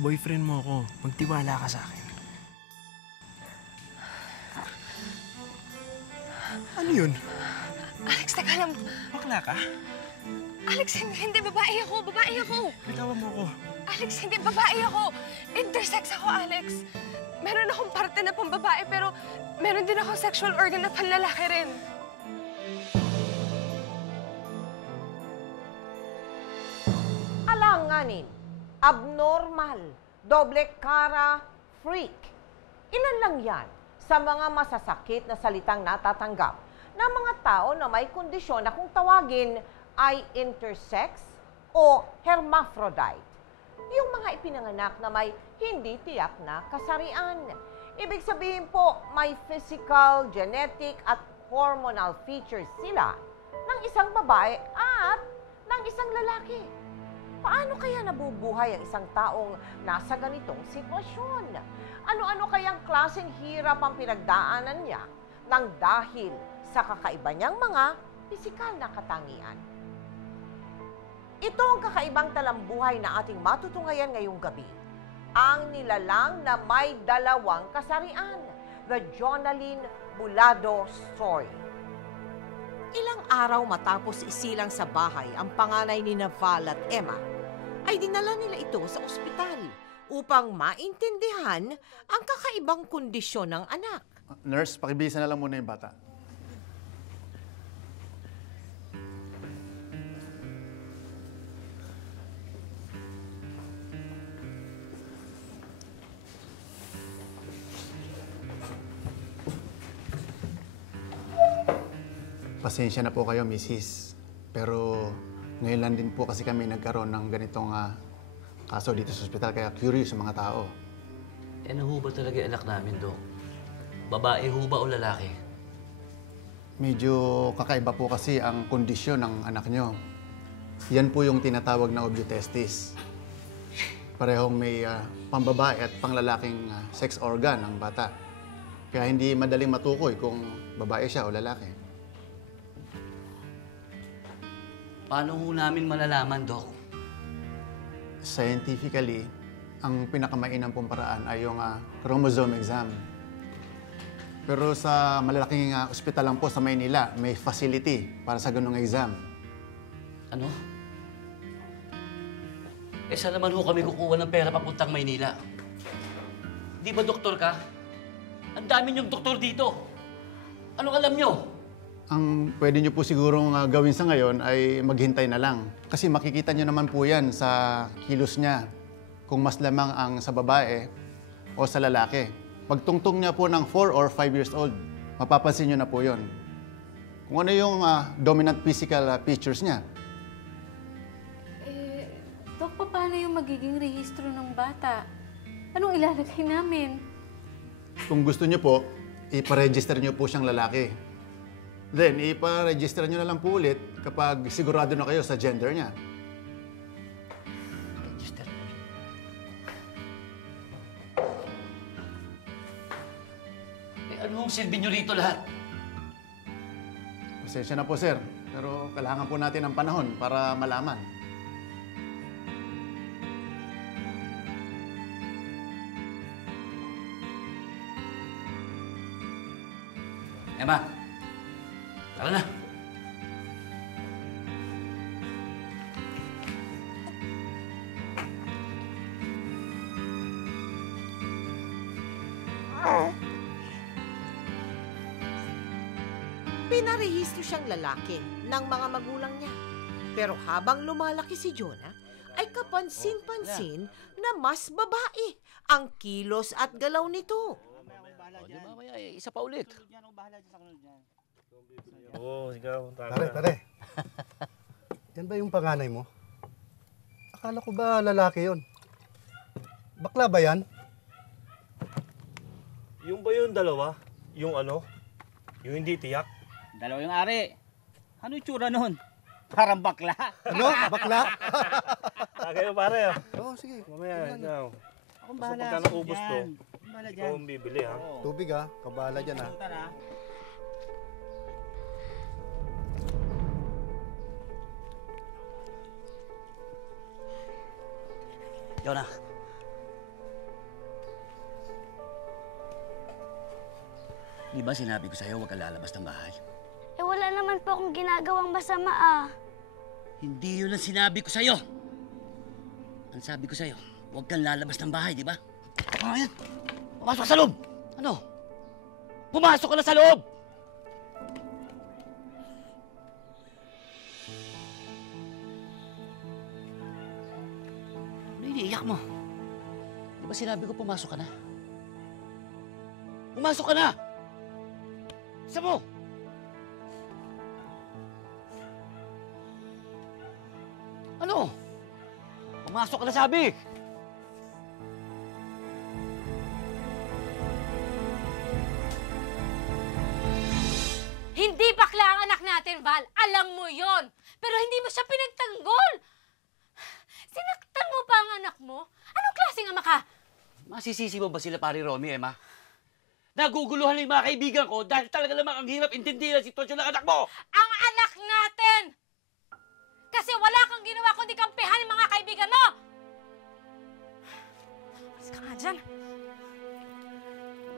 Boyfriend mo ako. Magtiwala ka sa akin. Ano yun? Alex, teka lang. Bakla ka? Alex, hindi. Babae ako. Babae ako. Bitawan mo ako. Alex, hindi. Babae ako. Intersex ako, Alex. Meron akong parte na pambabae, pero meron din akong sexual organ na panlalaki rin. Alanganin, abnormal, doble cara, freak. Ilan lang yan sa mga masasakit na salitang natatanggap ng mga tao na may kondisyon na kung tawagin ay intersex o hermaphrodite. Yung mga ipinanganak na may hindi tiyak na kasarian. Ibig sabihin po, may physical, genetic at hormonal features sila ng isang babae at ng isang lalaki. Paano kaya nabubuhay ang isang taong nasa ganitong sitwasyon? Ano-ano kayang klaseng hirap ang pinagdaanan niya nang dahil sa kakaiba niyang mga pisikal na katangian? Ito ang kakaibang talambuhay na ating matutunghayan ngayong gabi. Ang nilalang na may dalawang kasarian, The Jonalyn Bulado Story. Ilang araw matapos isilang sa bahay ang panganay ni Naval at Emma, ay dinala nila ito sa ospital upang maintindihan ang kakaibang kondisyon ng anak. Nurse, pakibilisan na lang muna yung bata. Pasensya na po kayo, Mrs. Pero ngayon lang din po kasi kami nagkaroon ng ganitong kaso dito sa ospital, kaya curious sa mga tao. Ano ho ba talaga anak namin, Dok? Babae ho ba o lalaki? Medyo kakaiba po kasi ang kondisyon ng anak nyo. Yan po yung tinatawag na obiotestis. Parehong may pambabae at panglalaking sex organ ang bata. Kaya hindi madaling matukoy kung babae siya o lalaki. Paano ho namin malalaman, Dok? Scientifically, ang pinakamainam pong paraan ay yung chromosome exam. Pero sa malalaking ospital lang po sa Maynila, may facility para sa ganung exam. Ano? Eh, saan naman ho kami kukuha ng pera papuntang Maynila? Di ba doktor ka? Ang dami niyong doktor dito. Anong alam niyo? Ang pwede nyo po sigurong gawin sa ngayon ay maghintay na lang. Kasi makikita nyo naman po yan sa kilos niya kung mas lamang ang sa babae o sa lalaki. Pagtungtong niya po ng 4 or 5 years old, mapapansin nyo na po yon. Kung ano yung dominant physical features niya. Dok, paano yung magiging rehistro ng bata? Anong ilalagay namin? Kung gusto nyo po, iparegister nyo po siyang lalaki. Then, ipa-register nyo na lang po ulit kapag sigurado na kayo sa gender niya. Register. Eh, ano ang silbi nyo rito lahat? Pasensya na po, sir. Pero kailangan po natin ng panahon para malaman. Emma, tara na. Pinarehistro siyang lalaki ng mga magulang niya. Pero habang lumalaki si Jonah, ay kapansin-pansin na mas babae ang kilos at galaw nito. Di mamaya, isa pa ulit. Oo, ikaw. Pare. Yan ba yung panganay mo? Akala ko ba lalaki yon? Bakla ba yan? Yung ba yung dalawa? Yung ano? Yung hindi tiyak? Dalawa yung ari. Ano yung tsura nun? Parang bakla. Ano? Bakla? Kayo pare. Oo, sige. Mamaya, ikaw. Akong Basta bahala pagka sa naubos to, dyan. Akong bahala ikaw dyan. ang bibili ha. Oo. Tubig ha. Kabala dyan ha. Sultan, ha? Jonah, Di ba sinabi ko sa'yo huwag kang lalabas ng bahay? Eh wala naman po akong ginagawang masama ah. Hindi yun ang sinabi ko sa'yo. Ang sabi ko sa'yo, huwag kang lalabas ng bahay, di ba? Ano yan? Pumasok ka sa loob! Ano? Pumasok ka na sa loob! Ano iniiyak mo? Di ba sinabi ko pumasok ka na? Pumasok ka na! Isa mo! Ano? Pumasok ka na sabi! Hindi bakla ang anak natin, Val. Alam mo yon. Pero hindi mo siya pinagtanggol. Sinaktan mo pa ang anak mo? Anong klaseng ama ka? Masisisi mo ba sila, pari Romy, Emma? Naguguluhan na yung mga kaibigan ko dahil talaga namang ang hirap intindihin ang sitwasyon ng anak mo! Ang anak natin! Kasi wala kang ginawa kundi kampihan yung mga kaibigan mo! Alis ka nga dyan.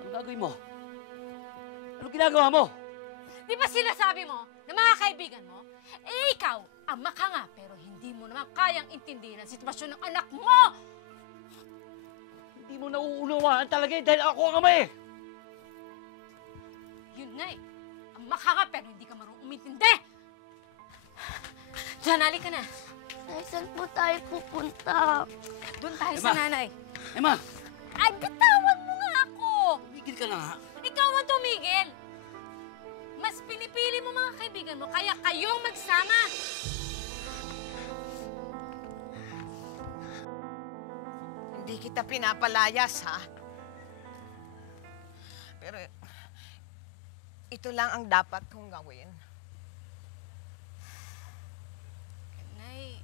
Anong gagawin mo? Anong ginagawa mo? Di ba sinasabi mo na mga kaibigan mo, eh ikaw, ama ka nga, pero hindi mo naman kayang intindihin ang sitwasyon ng anak mo! Hindi mo nauunawaan talaga eh dahil ako ang ama eh! Yun na eh. Ama ka nga, pero hindi ka marunong umintindi! Diyan, halika na. Ay, saan po tayo pupunta? Doon tayo Emma! sa nanay. Emma! Ay, bitawan mo nga ako! Tumigil ka na nga. Ikaw ang tumigil! Mas pinipili mo mga kaibigan mo, kaya kayong magsama! Hindi kita pinapalayas, ha? Pero ito lang ang dapat kong gawin. Nay,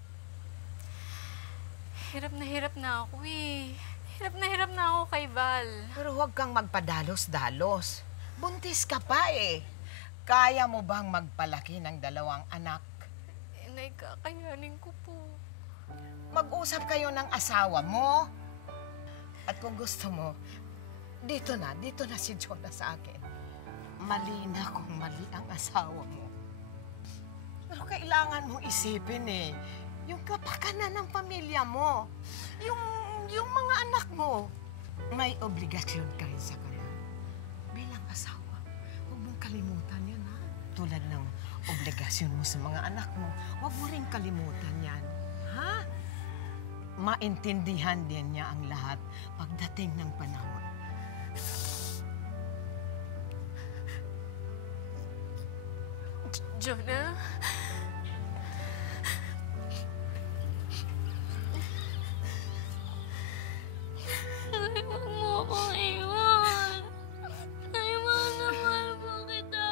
hirap na ako eh. Hirap na ako kay Val. Pero huwag kang magpadalos-dalos. Buntis ka pa eh. Kaya mo bang magpalaki ng 2 anak? Eh, Nay, kakayanin ko po. Mag-usap kayo ng asawa mo. At kung gusto mo, dito na si Jonah sa akin. Mali na kung mali ang asawa mo. Pero kailangan mong isipin eh, yung kapakanan ng pamilya mo, yung mga anak mo, may obligasyon ka rin sa kanila. Bilang asawa, huwag mong kalimutan yan, ha? Tulad ng obligasyon mo sa mga anak mo, huwag mo rin kalimutan yan, ha? Maintindihan din niya ang lahat pagdating ng panahon. Jonah? Ay, huwag mo akong iwan. Ay, mahal na mahal po kita.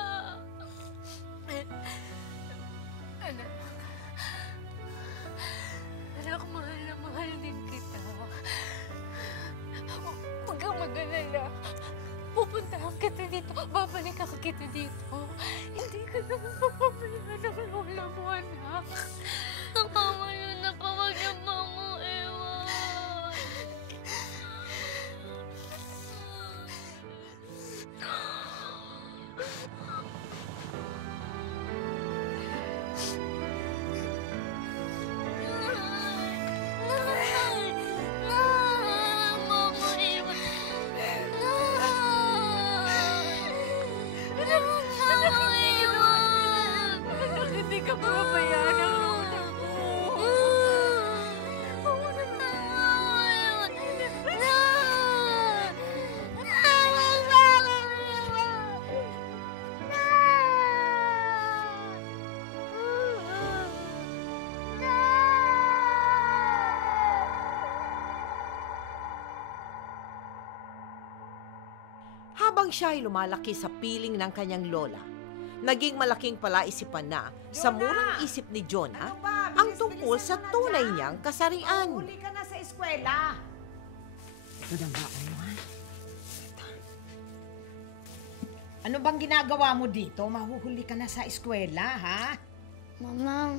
Anak. Anak, mahal na mahal din kita. Huwag kang mag-alala. Pupuntahan kita dito. Babalikan kita dito. Hindi ka na mapapabayaan ng lola mo, anak. Nakamayo na pa, wag niyo pa ako iwan. Hindi ka mapabayaan ng lola mo. Habang siya ay lumalaki sa piling ng kanyang lola, naging malaking palaisipan na sa murang isip ni Jonah ang tungkol sa tunay niyang kasarian. Huli ka na sa eskwela. Ito na ba, ha? Ano bang ginagawa mo dito? Mahuhuli ka na sa eskwela, ha? Mamang,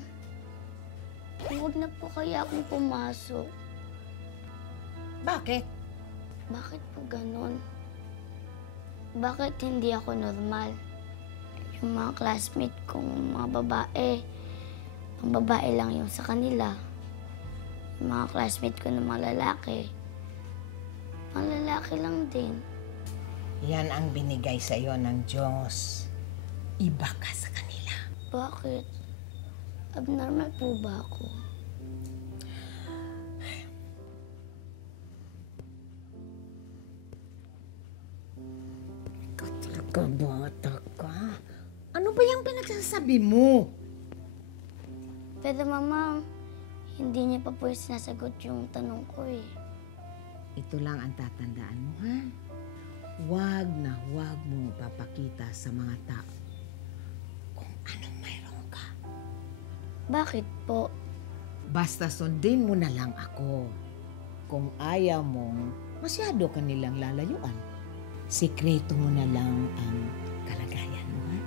huwag na po kaya akong pumasok. Bakit? Bakit po ganon? Bakit hindi ako normal? Yung mga classmate kong mga babae, ang babae lang yung sa kanila. Yung mga classmate ko ng mga lalaki lang din. Yan ang binigay sa'yo ng Diyos. Iba ka sa kanila. Bakit? Abnormal po ba ako? Kabata ka. Ano ba yung pinagsasabi mo? Pero mama, hindi niya pa po sinasagot yung tanong ko eh. Ito lang ang tatandaan mo, ha? Huwag na huwag mo papakita sa mga tao kung anong mayroon ka. Bakit po? Basta sundin mo na lang ako. Kung ayaw mong masyado ka nilang lalayuan, sikreto mo na lang ang kalagayan mo, ha?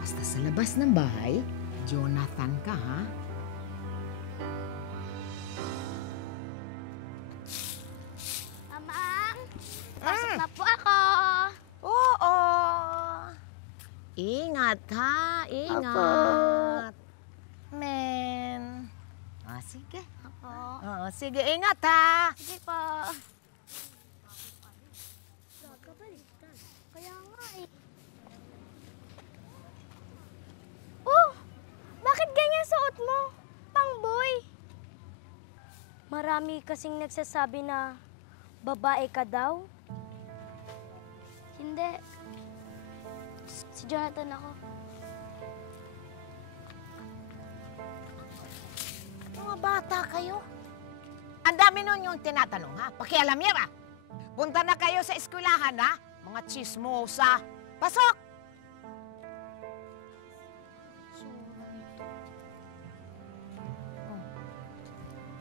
Basta sa labas ng bahay, Jonathan ka, ha? Mama, pasok na po ako. Oo. Ingat, ha? Ingat. Men. Sige. Ako. Oo, sige, ingat, ha? Sige po. Kaya nga eh. Oh! Bakit ganyan suot mo? Pangboy! Marami kasing nagsasabi na babae ka daw. Hindi. Si Jonathan ako. Mga bata kayo. Ang dami nun yung tinatanong, ha? Pakialam niya ba? Punta na kayo sa eskwelahan, ha? Mga chismosa. Pasok!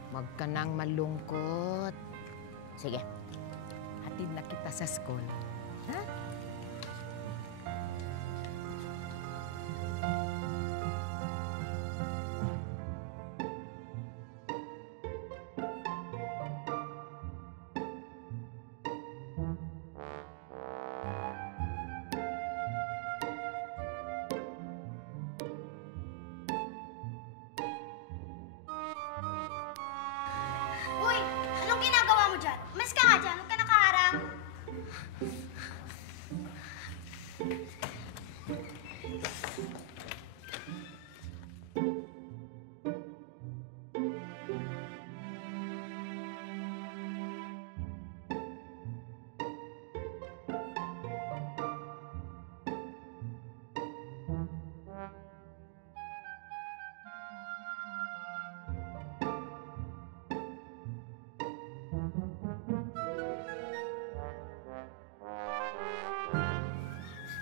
Huwag ka nang malungkot. Sige, hatid na kita sa school. Ha? Uy! Anong ginagawa mo dyan? Mas ka nga dyan. Huwag ka nakaharang.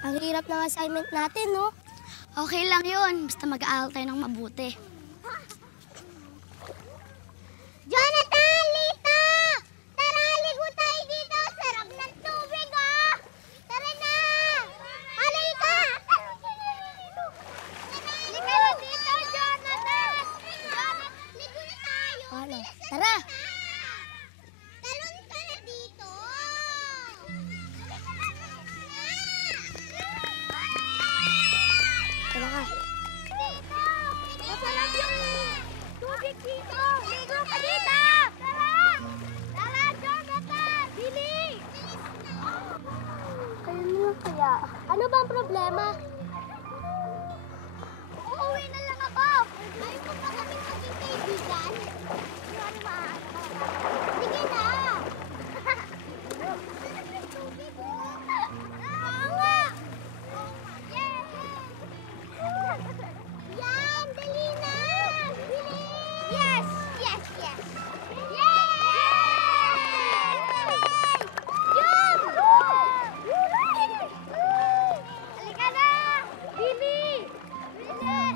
Ang hirap ng assignment natin, no? Okay lang yun. Basta mag-aaral tayo ng mabuti. Jonathan! Lita! Tara, ligo tayo dito. Sarap ng tubig, oh! Tara na! Halika! Halika na dito, Jonathan! Ligo na tayo! Ano? Tara! Talon ka na dito! Tara ka. Masarap yung tubig dito. Ligo ka dito. Tara! Tara, Jonathan! Bili! Ayun nga kaya. Ano ba ang problema? Uuwi na lang ako. Ayaw mo ba kami maging kaibigan? Hindi ano maaano. Sige na! Tubig, oh! Awa! Yan! Dali na! Yes! Yes! Yes! Yay! Jump! Halika na! Billy! Billy!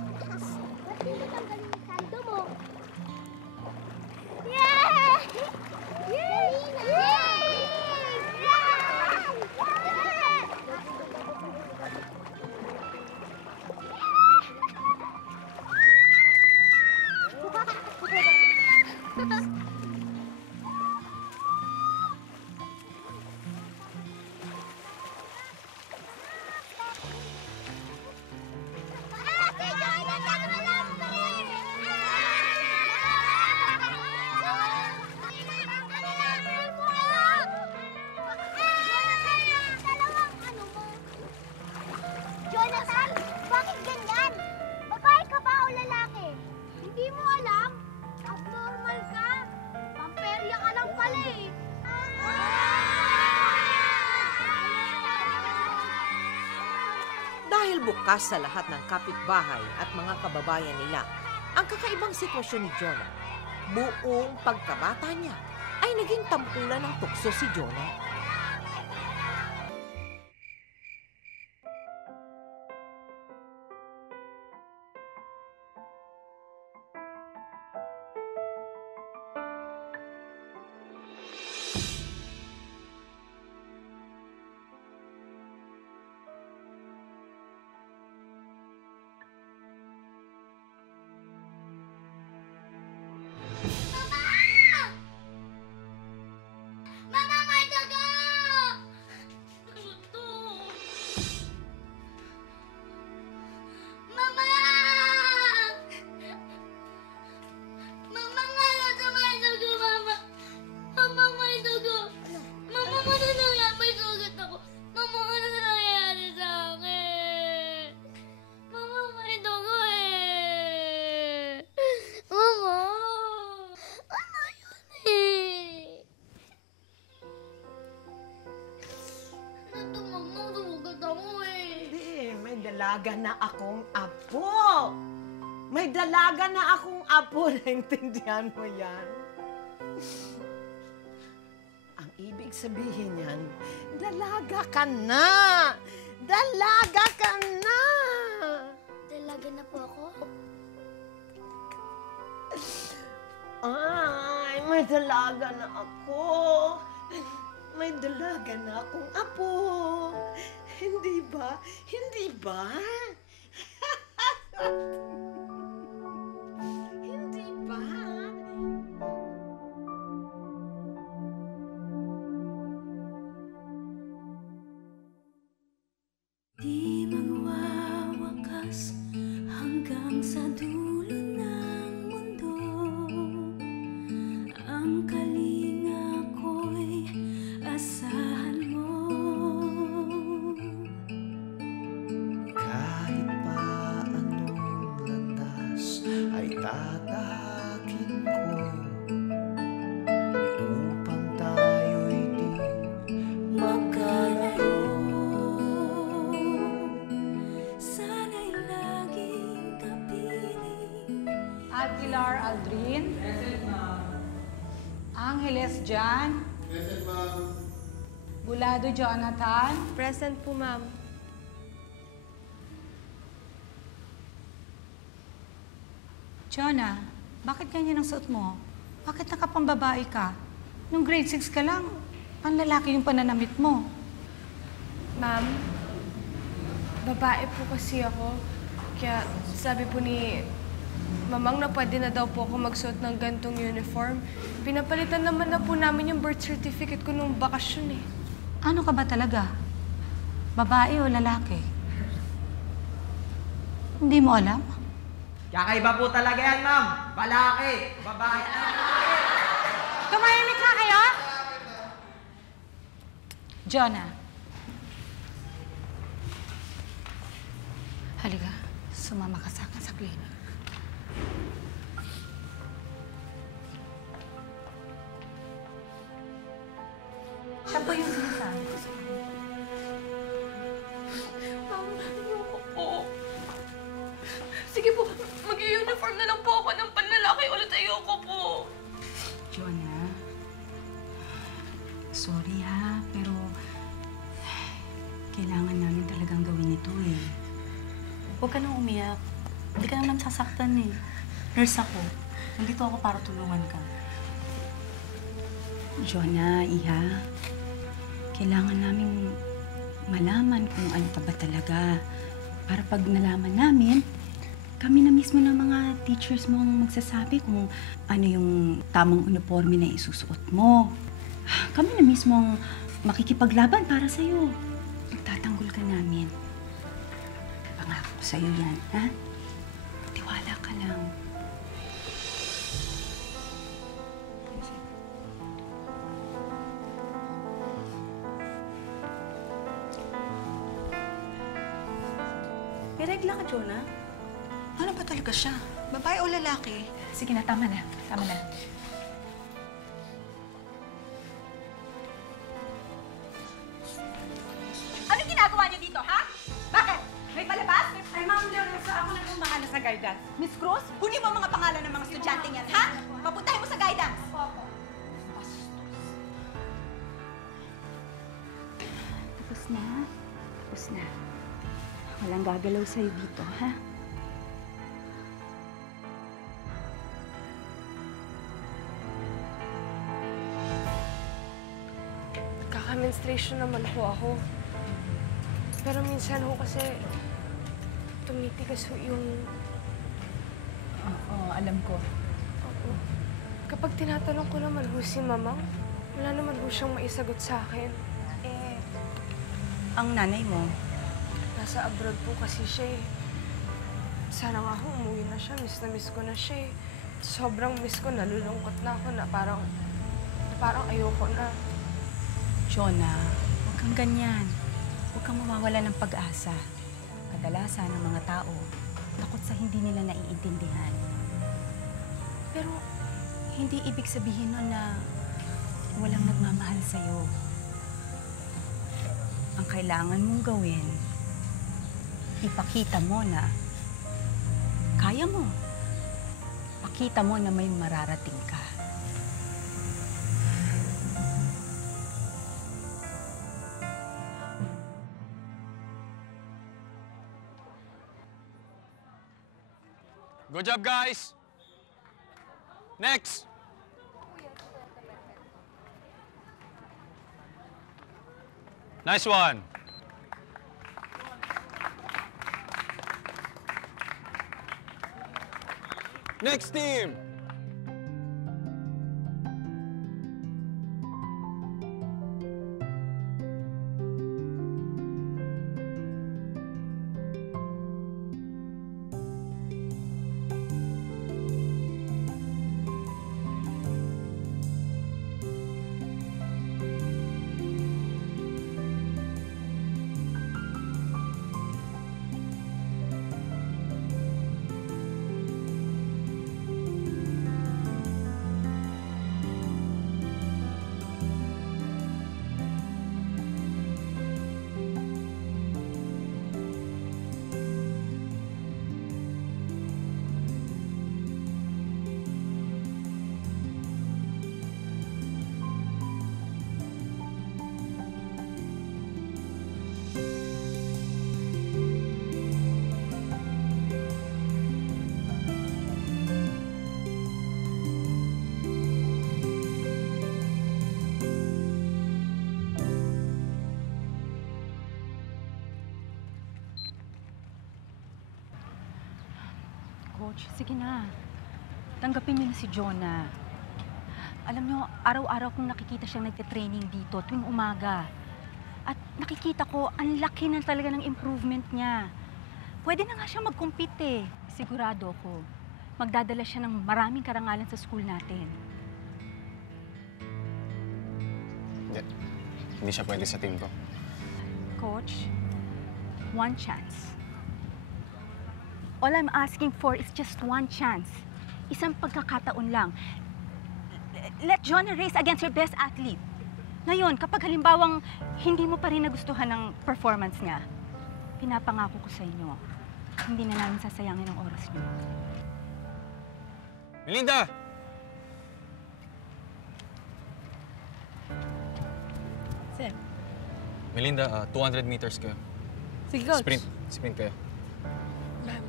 Ba't hindi tanggalin yung saldo mo? Yay! bukas sa lahat ng kapitbahay at mga kababayan nila ang kakaibang sitwasyon ni Jonah. Buong pagkabata niya ay naging tampulan ng tukso si Jonah. Mama, may daga! Ano to? Mama! Mama, nga nasa may dugo, Mama. Mama, may dugo. Mama, ano na may sugat ako. Mama, ano na nangyayari sa akin? Mama, may dugo eh. Mama! Ano yun eh? Ano to, Mama? Sugat ako eh. Hindi, may dalaga na akong apo. May dalaga na akong apo. Naintindihan mo yan? Ang ibig sabihin yan, dalaga ka na. Dalaga ka na. Dalaga na po ako? Ay, may dalaga na ako. May dalaga na akong apo. Hindi ba? Hindi ba? Hindi ba? Di magwawakas hanggang sa dulo ng mundo. Ang kalinga ko'y asahan mo. Kahit pa anong landas ay tatahakin ko upang tayo'y di magkalayo. Sana'y laging kapiling. Aguilar Aldrin. Angeles Jan. Bulado Jonathan. Present po, ma'am. Jonah, bakit ganyan ang suot mo? Bakit nakapambabae ka? Nung grade 6 ka lang, panlalaki yung pananamit mo. Ma'am, babae po kasi ako. Kaya sabi po ni Mamang na pwede na daw po ako magsuot ng gantong uniform. Pinapalitan naman na po namin yung birth certificate ko nung bakasyon eh. Ano ka ba talaga? Babae o lalaki? Hindi mo alam? Kakaiba po talaga yan, ma'am. Balaki. Babae. Tumahimik na kayo? Jonah. Halika, sumama ka sa akin sa clinic. Siya po yung sinasabi ko sa inyo. Ma'am, ayoko po. Sige po, mag-uniform na lang po ako ng panlalaki ulit. Ayoko po. Jonah, sorry ha, pero kailangan namin talagang gawin ito eh. Huwag ka nang umiyak. Hindi ka naman sasaktan eh. Nurse ako. Nandito ako para tulungan ka. Jonah, Iha, kailangan naming malaman kung ano ka ba talaga. Para pag nalaman namin, kami na mismo ng mga teachers mo ang magsasabi kung ano yung tamang uniforme na isusuot mo. Kami na mismo ang makikipaglaban para sa'yo. Magtatanggol ka namin. Pangako ko sa'yo yan, ha? Tiwala ka lang. May regla ka, Jonah? Ano ba talaga siya? Babae o lalaki? Sige na, tama na. Tama na. Anong ginagawa niyo dito, ha? Bakit? May palabas? na guidance. Miss Cruz, kunin mo ang mga pangalan ng mga estudyante yan, ha? Papuntahin mo sa guidance. Tapos na. Tapos na. Walang gagalaw sa'yo dito, ha? Kaka-menstruation naman ho ako. Pero minsan ho kasi tumitigas ho yung... Oo, alam ko. Oo. Kapag tinatanong ko naman ho si Mamang, wala naman ho siyang maisagot sa akin. Ang nanay mo? Nasa abroad po kasi siya eh. Sana nga ho, umuwi na siya. Miss ko na siya eh. Sobrang miss ko, nalulungkot na ako na parang ayoko na. Jonah, huwag kang ganyan. Huwag kang mawawala ng pag-asa. Kadalasan ng mga tao, takot sa hindi nila naiintindihan. Pero hindi ibig sabihin nun na walang nagmamahal sa'yo. Ang kailangan mong gawin, ipakita mo na kaya mo. Pakita mo na may mararating ka. Good job, guys! Next! Nice one! Next team! Coach, sige na. Tanggapin niyo na si Jonah. Alam niyo, araw-araw kong nakikita siyang nagte-training dito tuwing umaga. At nakikita ko, ang laki na talaga ng improvement niya. Pwede na nga siya mag-compete eh. Sigurado ko, magdadala siya ng maraming karangalan sa school natin. Hindi siya pwede sa team ko. Coach, one chance. All I'm asking for is just one chance. Isang pagkakataon lang. Let Jonah race against your best athlete. Ngayon, kapag halimbawang hindi mo pa rin nagustuhan ng performance niya, pinapangako ko sa inyo, hindi na namin sasayangin ang oras niyo. Melinda! Sir. Melinda, 200 meters kayo. Sige, Coach. Sprint kayo. Ma'am,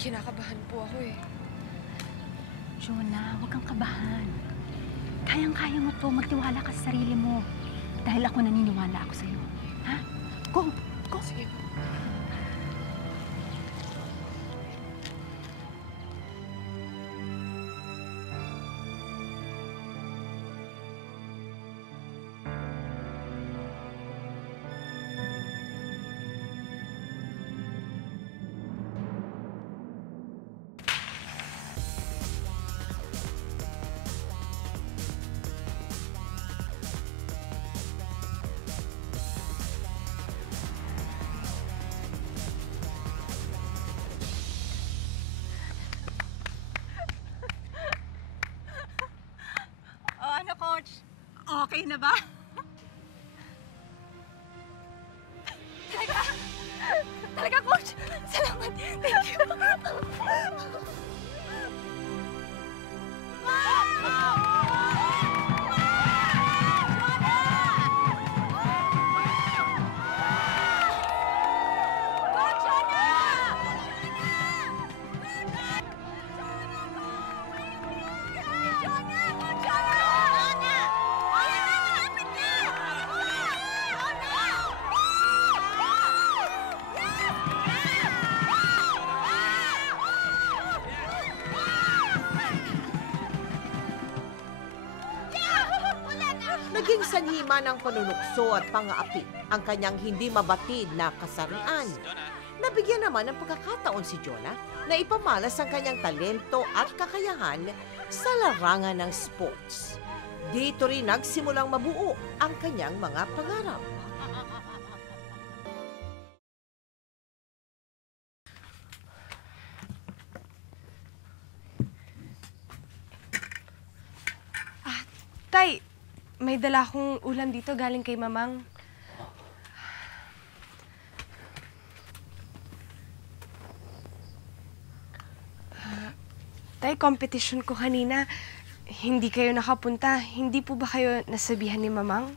kinakabahan po ako eh. Jonah, huwag kang kabahan. Kayang-kaya mo to. Magtiwala ka sa sarili mo. Dahil ako naniniwala ako sa'yo. Ha? Go! Go! Sige po. Okay na ba? Talaga, Coach! Salamat! Thank you! sanhi man ng panunukso at pang-aapit ang kanyang hindi mabatid na kasarian. Nabigyan naman ng pagkakataon si Jonah na ipamalas ang kanyang talento at kakayahan sa larangan ng sports. Dito rin nagsimulang mabuo ang kanyang mga pangarap. Tay, may dala akong ulam dito galing kay Mamang. Tay, competition ko kanina. Hindi kayo nakapunta. Hindi po ba kayo nasabihan ni Mamang?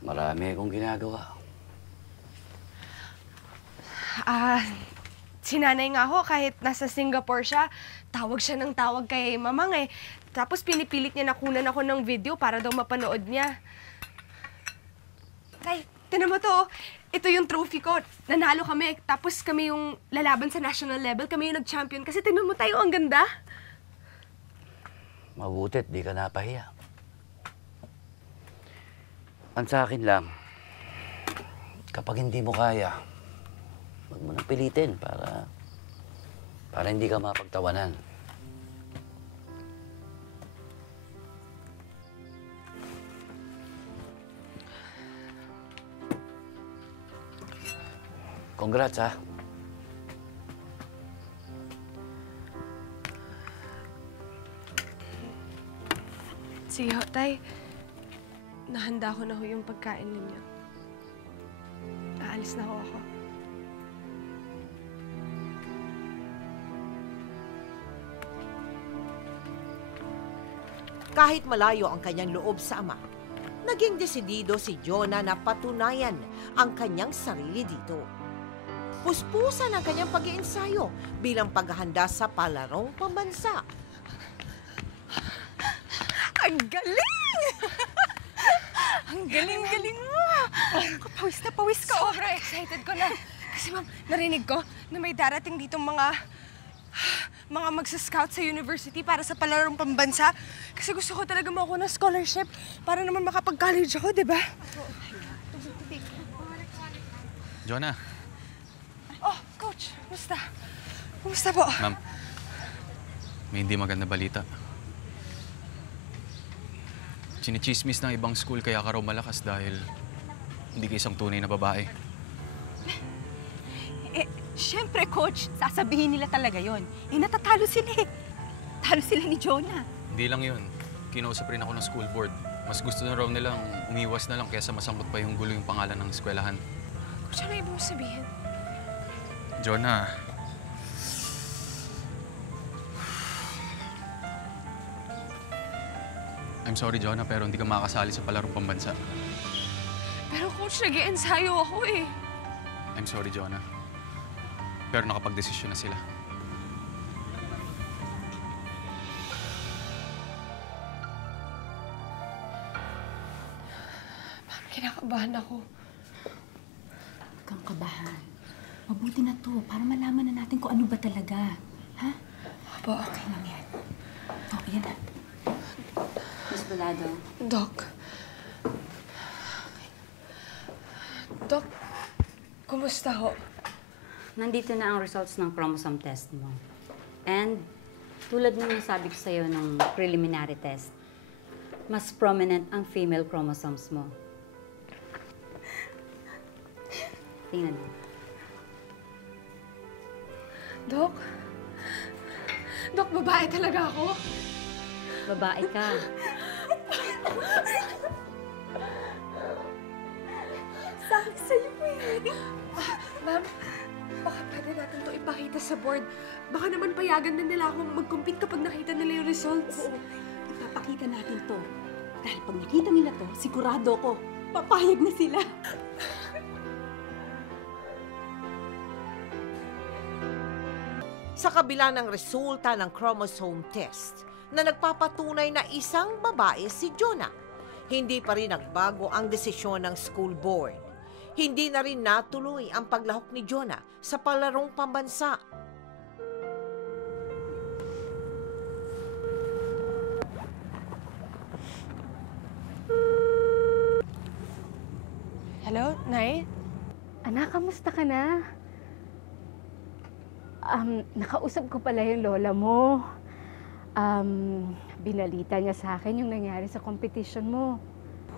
Marami akong ginagawa. Si nanay nga ho, kahit nasa Singapore siya, tawag siya ng tawag kay Mamang eh. Tapos pinipilit niya na kunan ako ng video para daw mapanood niya. Tay, tinan mo to. Ito yung trophy ko. Nanalo kami. Tapos kami yung lalaban sa national level. Kami yung nag-champion. Kasi tingnan mo tayo, ang ganda. Mabutit, di ka napahiya. Ang sa akin lang, kapag hindi mo kaya, huwag mo nang pilitin para hindi ka mapagtawanan. Congrats, ha? Sige ho, Tay. Nahanda ko na ho yung pagkain ninyo. Aalis na ho ako. Kahit malayo ang kanyang loob sa ama, naging desidido si Jonah na patunayan ang kanyang sarili dito. Puspusan ang kanyang pag-iensayo bilang paghahanda sa palarong pambansa. Ang galing! Ang galing-galing mo! Pawis na pawis ka. Sobrang excited ko na. Kasi ma'am, narinig ko na may darating ditong mga magsa-scout sa university para sa palarong pambansa. Kasi gusto ko talaga makuha ng scholarship para naman makapag-college ako, di ba? Jonah. Oh, Coach. Kumusta? Kumusta po? Ma'am, may hindi maganda balita. Chinichismis ng ibang school kaya ka raw malakas dahil hindi ka isang tunay na babae. Siyempre, Coach, sasabihin nila talaga yon. Natatalo sila eh. Talo sila ni Jonah. Hindi lang yun. Kinausap rin ako ng school board. Mas gusto na raw nilang umiwas na lang kaysa masangkot pa yung gulo yung pangalan ng eskwelahan. Coach, ano ibig mo sabihin? Jonah. I'm sorry, Jonah, pero hindi ka makakasali sa palarong pambansa. Pero Coach, nag-i-ensayo ako eh. I'm sorry, Jonah. Pero nakapag-desisyon na sila. Ma'am, kinakabahan ako. Huwag kang kabahan. Mabuti na to, para malaman na natin kung ano ba talaga. Ha? Opo. Okay lang yan. Oh, yan na. Miss Bolado. Doc. Doc, kumusta ho? Nandito na ang results ng chromosome test mo. And tulad ng nasabi ko sa'yo ng preliminary test, mas prominent ang female chromosomes mo. Tingnan mo. Doc? Doc, babae talaga ako? Babae ka. Sabi sa'yo eh. Ma'am, baka pwede natin to ipakita sa board. Baka naman payagan din nila akong mag-compete kapag nakita nila yung results. Oo, ipapakita natin to. Dahil pag nakita nila to, sigurado ko, papayag na sila. Sa kabila ng resulta ng chromosome test na nagpapatunay na isang babae si Jonah, hindi pa rin nagbago ang desisyon ng school board. Hindi na rin natuloy ang paglahok ni Jonah sa palarong pambansa. Nay? Anak, kamusta ka na? Nakausap ko pala yung lola mo. Binalita niya sa akin yung nangyari sa competition mo.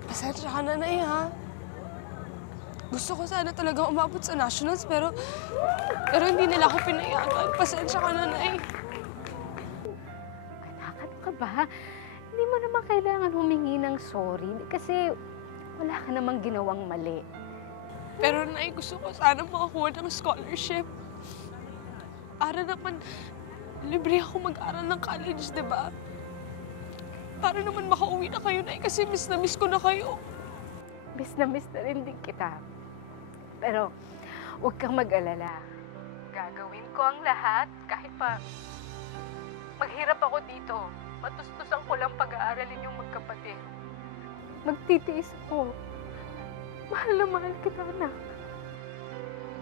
Pasensya ka na, Nay, ha? Gusto ko sana talaga umabot sa nationals, pero hindi nila ako pinayagan. Pasensya ka na, Nay. Anak, ano ka ba? Hindi mo naman kailangan humingi ng sorry kasi wala ka namang ginawang mali. Pero, Nay, gusto ko sana makakuha ng scholarship. Para naman, libre ako mag-aral ng college, di ba? Para naman makauwi na kayo, Nay, kasi miss na miss ko na kayo. Miss na rin din kita. Pero, huwag kang mag-alala. Gagawin ko ang lahat kahit pa maghirap ako dito. Matustusan ko lang pag-aaralin yung magkapatid. Magtitiis ko. Mahal na mahal kita, anak.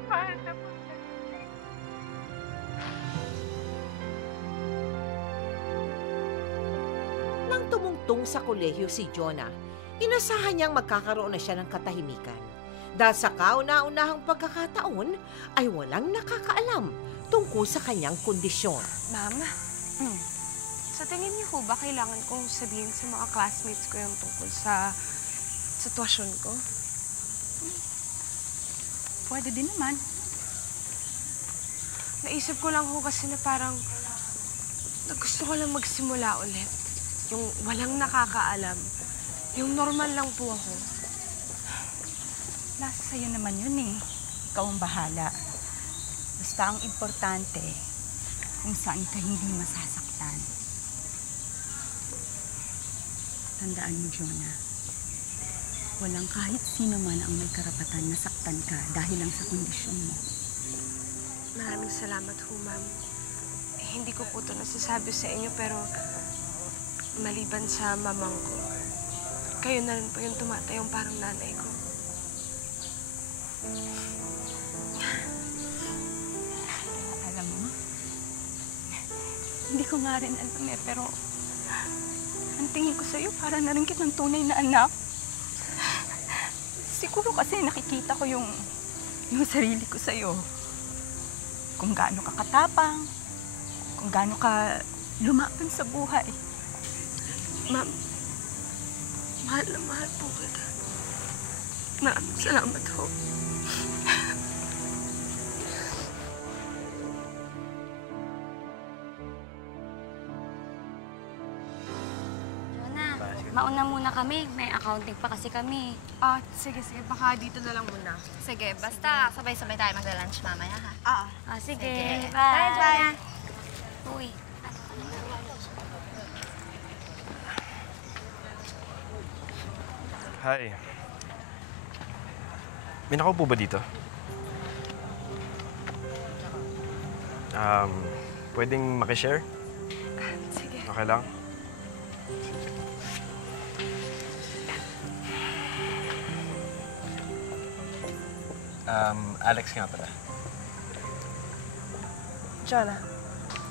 Mahal na mahal. Nang tumungtong sa kolehiyo si Jonah, inasahan niyang magkakaroon na siya ng katahimikan. Dahil sa kauna-unahang pagkakataon ay walang nakakaalam tungkol sa kanyang kondisyon. Ma'am, sa tingin niyo ho ba kailangan kong sabihin sa mga classmates ko yung tungkol sa sitwasyon ko? Pwede din naman. Naisip ko lang ho kasi na parang gusto ko lang magsimula ulit. Yung walang nakakaalam. Yung normal lang po ako. Nasa sa'yo naman yun eh. Ikaw ang bahala. Basta ang importante, kung saan ka hindi masasaktan. Tandaan mo, Jonah. Walang kahit sino man ang may karapatan na saktan ka dahil lang sa kondisyon mo. Maraming salamat ho, ma'am. Hindi ko po ito nasasabi sa inyo, pero maliban sa mamang ko, kayo na rin po yung tumatayong parang nanay ko. Alam mo, hindi ko nga rin alam eh, pero ang tingin ko sa'yo, para na rin kitang tunay na anak. Siguro kasi nakikita ko yung sarili ko sa'yo. Kung gaano ka katapang, kung gaano ka lumaban sa buhay. Ma'am, mahal na mahal po kita. Maraming salamat ho. Jonah, mauna muna kami. May accounting pa kasi kami. Sige. Baka dito na lang muna. Sige, basta sabay-sabay tayo magla-lunch mamaya, ha? Sige. Sige. Bye, Jonah. Uy. Hi. May nakaupo ba dito? Pwedeng makishare? Sige. Okay lang? Alex nga pala. Jonah.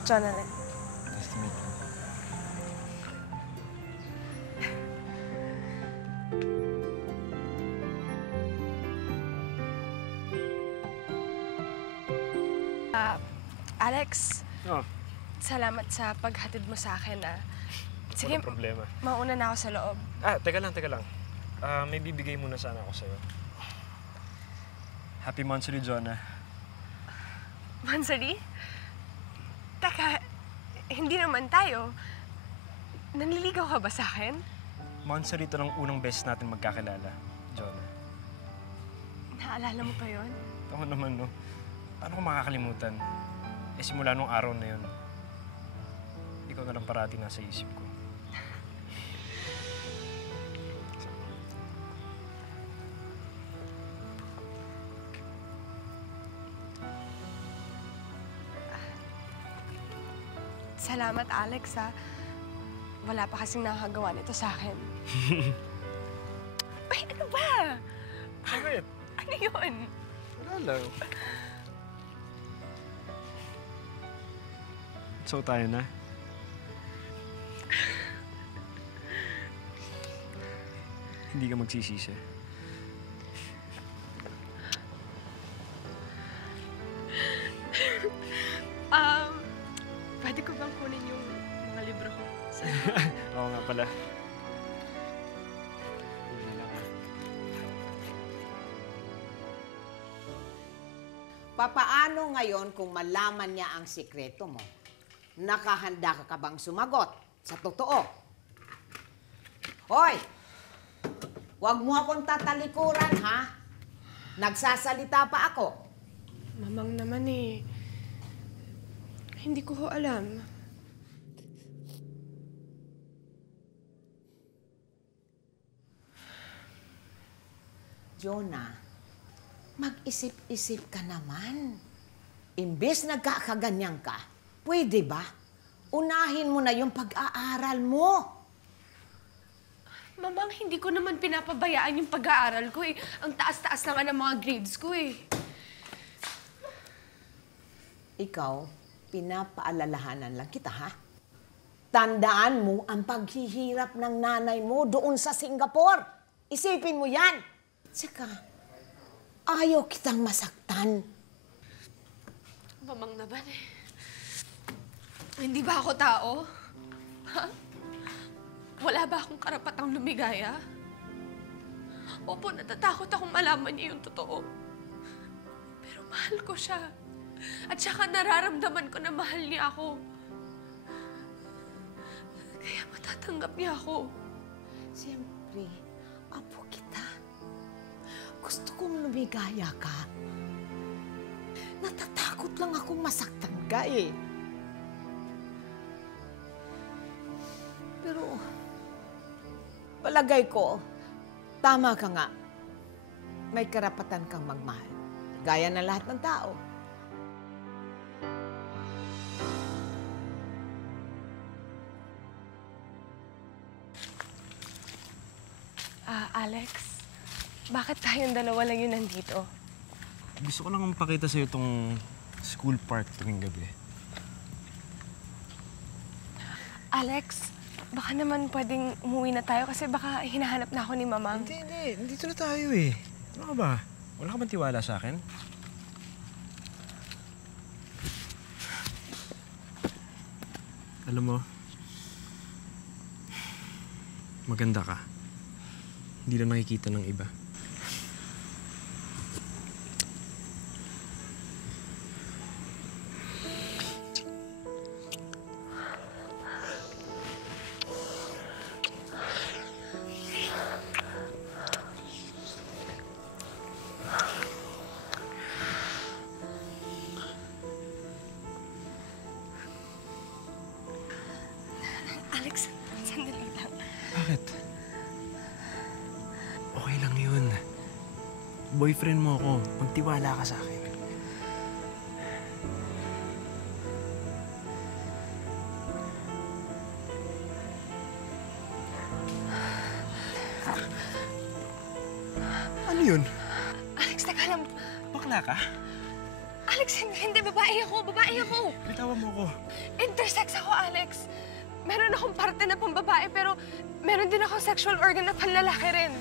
Jonah rin. Nice to meet you. Alex, Oh, salamat sa paghatid mo sa akin, Sige, walang problema. mauna na ako sa loob. Teka lang. May bibigay muna sana ako sa'yo. Happy Monthsary, Jonah. Mansari? Teka, hindi naman tayo. Nanliligaw ka ba sa akin? Monthsary ito ng unang beses natin magkakilala, Jonah. Naalala mo pa yon? Ako naman, no? Paano ko makakalimutan? Simula nung araw na yun, ikaw na lang parati nasa isip ko. Salamat, Alex, Wala pa kasing nakakagawa nito sa akin. Ay, ano ba? Bakit? Ano yun? Wala lang. So tayo na? Hindi ka magsisisi. Oo nga pala. Papaano ngayon kung malaman niya ang sikreto mo? Nakahanda ka bang sumagot sa totoo? Hoy! Huwag mo akong tatalikuran, ha? Nagsasalita pa ako. Mamang naman eh. Hindi ko ho alam. Jonah, mag-isip-isip ka naman. Imbes nagkakaganyan ka, pwede ba? Unahin mo na yung pag-aaral mo. Mamang, hindi ko naman pinapabayaan yung pag-aaral ko eh. Ang taas-taas na nga ng mga grades ko eh. Ikaw, pinapaalalahanan lang kita, ha? Tandaan mo ang paghihirap ng nanay mo doon sa Singapore. Isipin mo yan. Tsaka, ayaw kitang masaktan. Mamang naman eh. Hindi ba ako tao? Ha? Wala ba akong karapatang lumigaya? Opo, natatakot akong malaman niya yung totoo. Pero mahal ko siya. At saka nararamdaman ko na mahal niya ako. Kaya matatanggap niya ako. Siyempre, apo kita. Gusto kong lumigaya ka. Natatakot lang akong masaktan ka eh. Pero, palagay ko, tama ka nga. May karapatan kang magmahal. Gaya ng lahat ng tao. Alex, bakit tayong dalawa lang yun nandito? Gusto ko lang mapakita sa'yo itong school park tuwing gabi. Alex, baka naman pwedeng umuwi na tayo kasi baka hinahanap na ako ni Mamang. Hindi. Nandito na tayo eh. Ano ka ba? Wala ka bang tiwala sa akin? Alam mo, maganda ka. Hindi lang nakikita ng iba. Alex, sandali lang. Bakit? Okay lang yun. Boyfriend mo ako. Magtiwala ka sa akin. Ano yun? Alex, teka lang. Bakla ka? Alex, hindi. Babae ako. Bitawan mo ko. Intersex ako, Alex. Meron akong parte na pambabae, pero meron din akong sexual organ na panlalaki rin.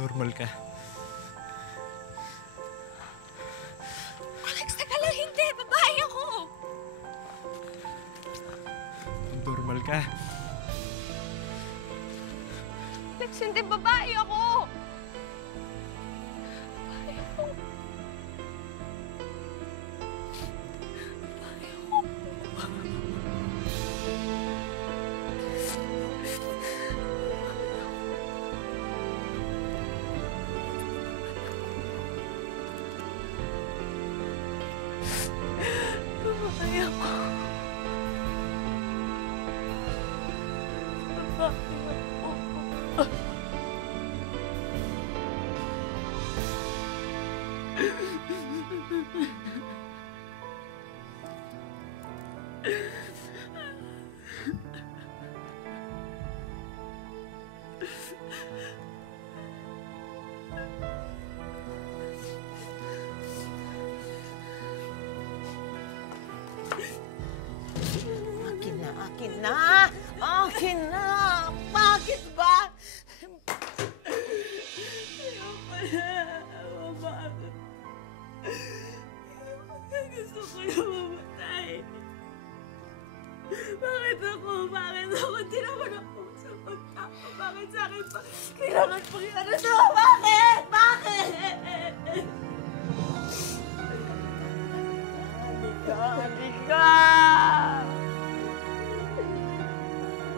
Normal ka. Alex, teka lang. Hindi. Babae ako. Normal ka. Alex, hindi. Babae ako. Babae ako. Babae ako. Akin na! Bakit ba? Gusto ko na mamatay. Bakit sa akin pa? Kailangan pa ano to? Bakit? Bakit? Halika!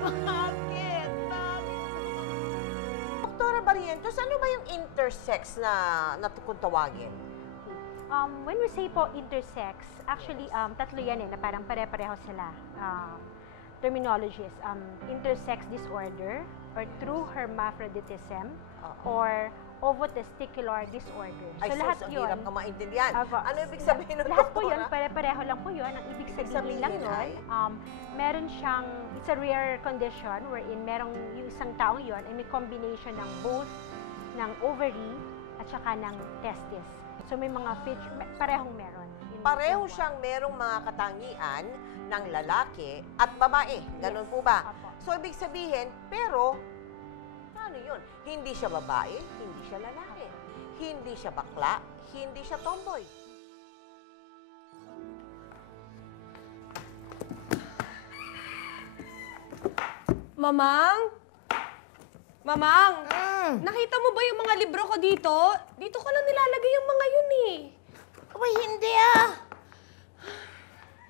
Bakit? Doktora Barrientos, ano ba yung intersex na kung tawagin? When we say po intersex, actually, tatlo yan na parang pare-pareho sila. Terminologies, intersex disorder, or true hermaphroditism, or ovotesticular disorder. Ay, lahat yun. Hirap ka maintindihan. Ano ibig sabihin ng lahat po doktora? yun, pare-pareho lang po yun. Ang ibig sabihin lang yun, meron siyang, it's a rare condition wherein merong yung isang taong yun ay may combination ng both ng ovary at saka ng testis. So may mga feature, parehong meron. Pareho siyang merong mga katangian ng lalaki at babae. Ganun po ba? So ibig sabihin, pero ano yun? Hindi siya babae, hindi siya lalaki. Hindi siya bakla, hindi siya tomboy. Mamang? Mamang? Nakita mo ba yung mga libro ko dito? Dito ko lang nilalagay yung mga yun eh. Abay, hindi ah.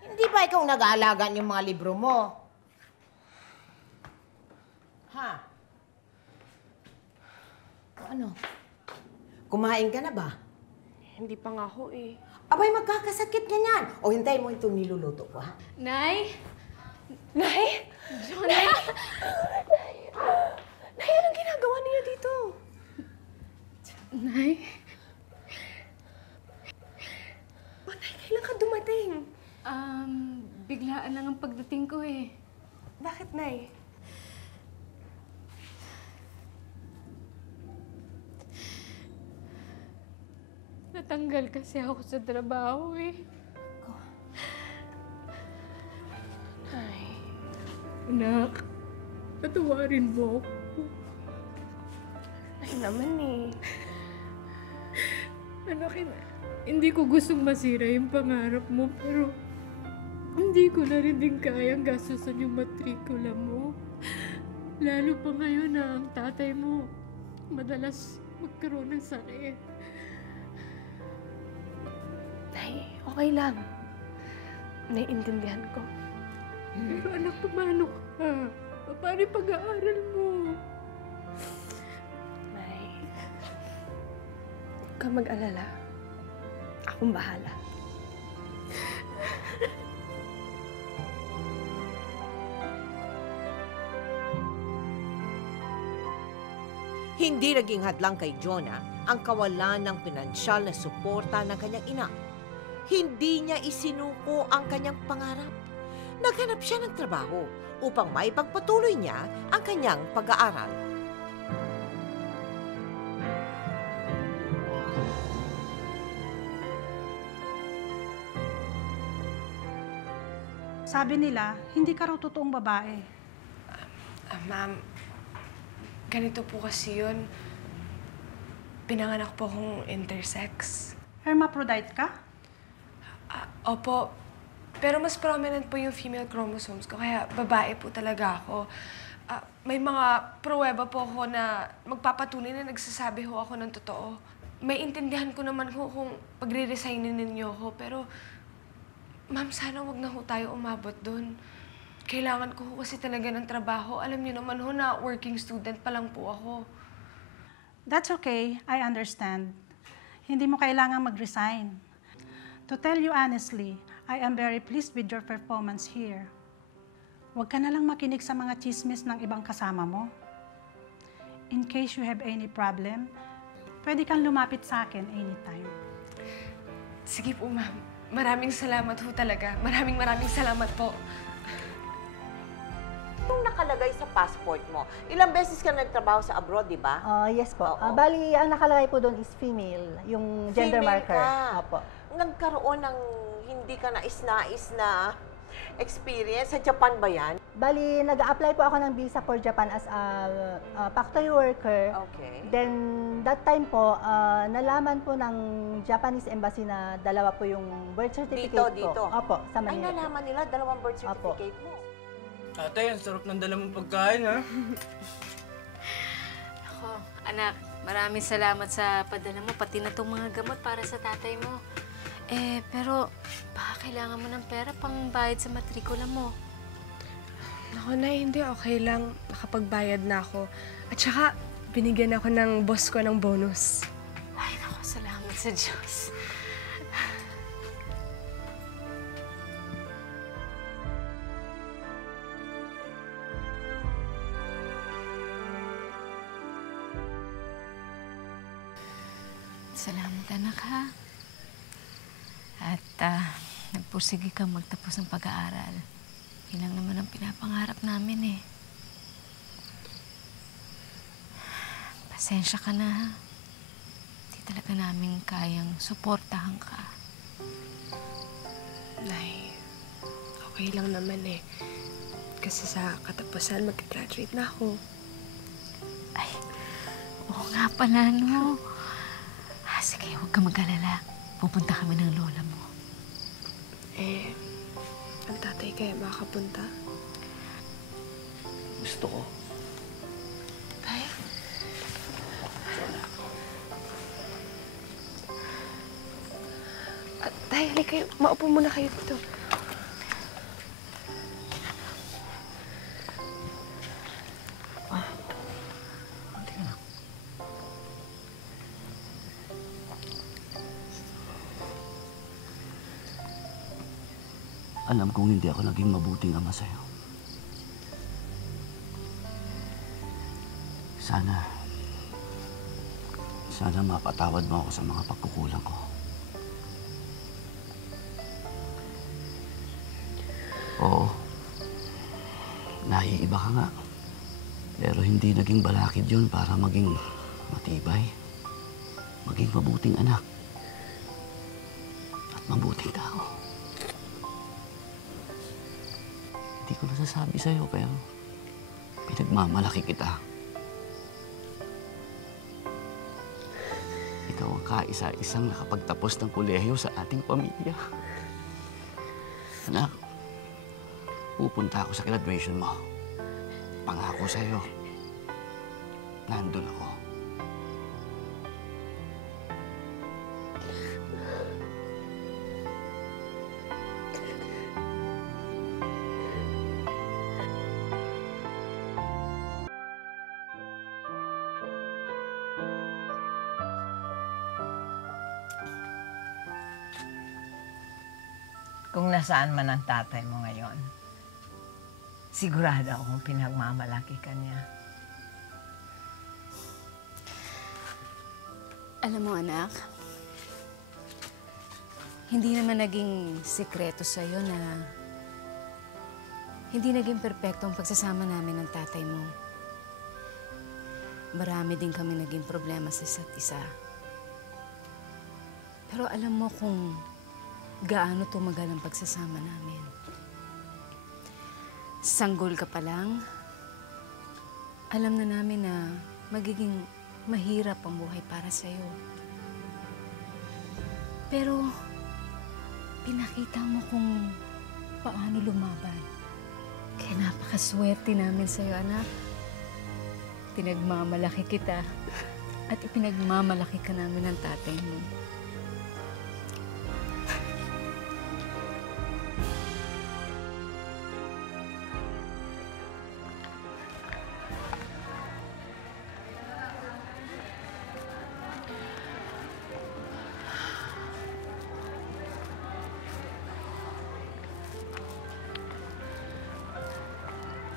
Hindi ba ikaw nag-aalaga ng mga libro mo? Ha? Ano? Kumain ka na ba? Hindi pa nga ho eh. Abay, magkakasakit ka niyan. O, hintayin mo itong niluluto ko, ha? Nay? Nay? Nay? Nay, anong ginagawa niya dito? Nay? Nay, kailan ka dumating? Biglaan lang ang pagdating ko eh. Bakit, Nay? Natanggal kasi ako sa trabaho eh. Nay. Anak, patawarin mo ako. Ay naman eh. Anak, hindi ko gustong masira yung pangarap mo, pero hindi ko na rin din kayang gastusan yung matrikula mo. Lalo pa ngayon na ang tatay mo madalas magkaroon ng sakit. Nay, okay lang. Naiintindihan ko. Pero anak, paano ka? Paano yung pag-aaral mo? Nay, huwag kang mag-alala. Akong bahala. Hindi naging hadlang kay Jonah ang kawalan ng pinansyal na suporta ng kanyang ina. Hindi niya isinuko ang kanyang pangarap. Naghanap siya ng trabaho upang maipagpatuloy niya ang kanyang pag-aaral. Sabi nila, hindi ka raw totoong babae. Ma'am, ganito po kasi yun. Pinanganak po akong intersex. Hermaphrodite ka? Opo. Pero mas prominent po yung female chromosomes ko, kaya babae po talaga ako. May mga pruweba po ako na magpapatunay na nagsasabi ho ako ng totoo. May intindihan ko naman ho kung pagre-resignin ninyo ako, pero ma'am, sana wag na ho tayo umabot dun. Kailangan ko ho kasi talaga ng trabaho. Alam niyo naman ho na working student pa lang po ako. That's okay. I understand. Hindi mo kailangan mag-resign. To tell you honestly, I am very pleased with your performance here. Huwag ka na lang makinig sa mga chismis ng ibang kasama mo. In case you have any problem, pwede kang lumapit sa akin anytime. Sige po, ma'am. Maraming salamat ho talaga. Maraming salamat po. Yung nakalagay sa passport mo, ilang beses ka nagtrabaho sa abroad, di ba? Yes po. Bali, ang nakalagay po doon is female, yung gender Female marker. ka. Opo. Nagkaroon ng hindi ka nais-nais na experience. Sa Japan ba yan? Bali, nag-apply po ako ng visa for Japan as a factory worker. Okay. Then, that time po, nalaman po ng Japanese embassy na dalawa po yung birth certificate ko. Dito? Opo, sa Ay, Manila. nalaman nila, dalawang birth certificate mo. Ate, ang sarap ng dala mong pagkain, ha? Anak, maraming salamat sa padala mo, pati na itong mga gamot para sa tatay mo. Pero baka kailangan mo ng pera pang bayad sa matrikula mo. Naku, Nay, hindi. Okay lang. Nakapagbayad na ako. At saka, binigyan ako ng boss ko ng bonus. Ay, naku, salamat sa Diyos. Salamat, anak, ha? At nagpursige kang magtapos ng pag-aaral. Yun lang naman ang pinapangarap namin, eh. Pasensya ka na, ha? Hindi talaga namin kayang suportahan ka. Nay, okay lang naman eh. Kasi sa katapusan, mag-graduate na ako. Ay, oo nga pala, no? Sige, huwag ka mag-alala. Pupunta kami ng lola mo. Ang tatay kaya makakapunta? Gusto ko. Tay? Tay, halika kayo. Maupo muna kayo dito. Alam kong hindi ako naging mabuting ama sa'yo. Sana mapatawad mo ako sa mga pagkukulang ko. Oo, naiiba ka nga. Pero hindi naging balakid yun para maging matibay, maging mabuting anak, at mabuting tao. Hindi ko nasasabi sa'yo, pero pinagmamalaki kita. Ikaw ang kaisa-isang nakapagtapos ng kolehiyo sa ating pamilya. Anak, pupunta ako sa graduation mo. Pangako sa'yo, nandun ako. Kung nasaan man ang tatay mo ngayon, sigurado akong pinagmamalaki ka niya. Alam mo, anak, hindi naman naging sikreto sa'yo na hindi naging perpekto ang pagsasama namin ng tatay mo. Marami din kami naging problema sa isa't isa. Pero alam mo kung gaano tumagal ang pagsasama namin. Sanggol ka pa lang, alam na namin na magiging mahirap ang buhay para sa'yo. Pero pinakita mo kung paano lumaban. Kaya napakaswerte namin sa'yo, anak. Pinagmamalaki kita at ipinagmamalaki ka namin ng tatay mo.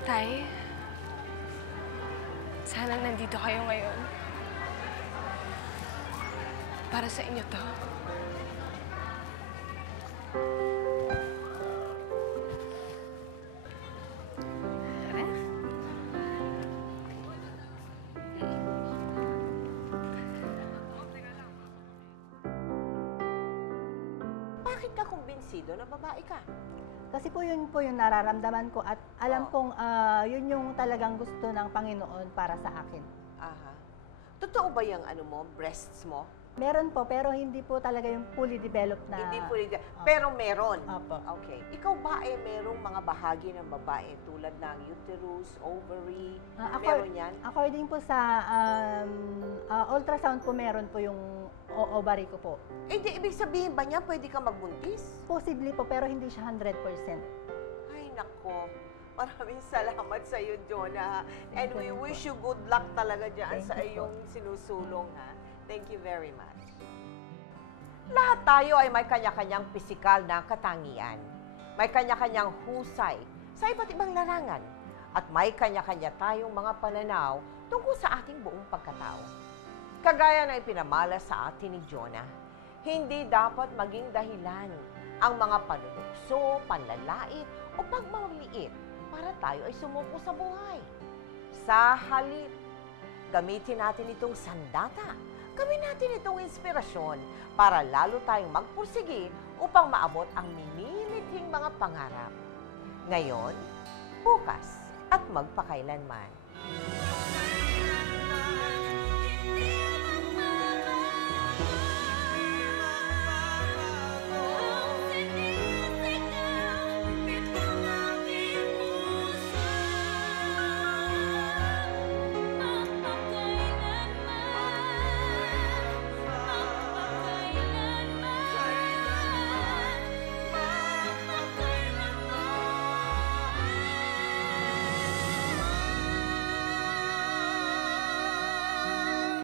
Tay, sana nandito kayo ngayon. Para sa inyo to. Bakit ka kumbinsido na babae ka? Kasi po yun yung nararamdaman ko at alam kong yun yung talagang gusto ng Panginoon para sa akin. Aha. Totoo ba yung breasts mo? Meron po, pero hindi po talaga yung fully developed na... Hindi fully pero meron. Opo. Okay. Ikaw ba ay merong mga bahagi ng babae tulad ng uterus, ovary? Meron yan? According po sa ultrasound po, meron po yung ovary ko po. Eh, di ibig sabihin ba niya pwede ka magbuntis? Possibly po, pero hindi siya 100%. Ay, nako. Maraming salamat sa iyo, Jonah. And we wish you good luck talaga dyan sa iyong sinusulong, ha? Thank you very much. Lahat tayo ay may kanya-kanyang pisikal na katangian. May kanya-kanyang husay sa iba't ibang larangan. At may kanya-kanya tayong mga pananaw tungkol sa ating buong pagkatao. Kagaya na ipinamala sa atin ni Jonah, hindi dapat maging dahilan ang mga panunukso, panlalait o pagmamaliit para tayo ay sumuko sa buhay. Sa halip, gamitin natin itong sandata. Gawin natin itong inspirasyon para lalo tayong magpursige upang maabot ang minilithing mga pangarap. Ngayon, bukas, at magpakailanman.